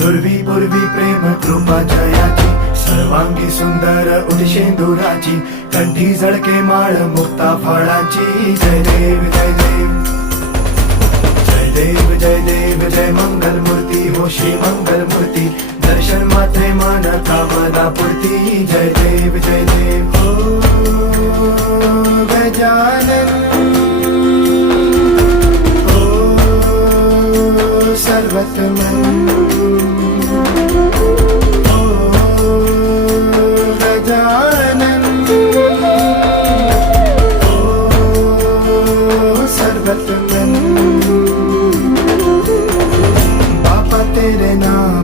दुर्वी पूर्वी प्रेम कृपा जयाची, सर्वांगी सुंदर उदिशेंदुराची, कंठी झळके माळ मुक्ता फळाची. जय देव जय देव जय देव जय देव जय मंगल मूर्ती हो श्री मंगल मूर्ती, दर्शन मात्रे मन कामना पूर्ती. जय देव जय देव हो गजानन हो सर्वतमन.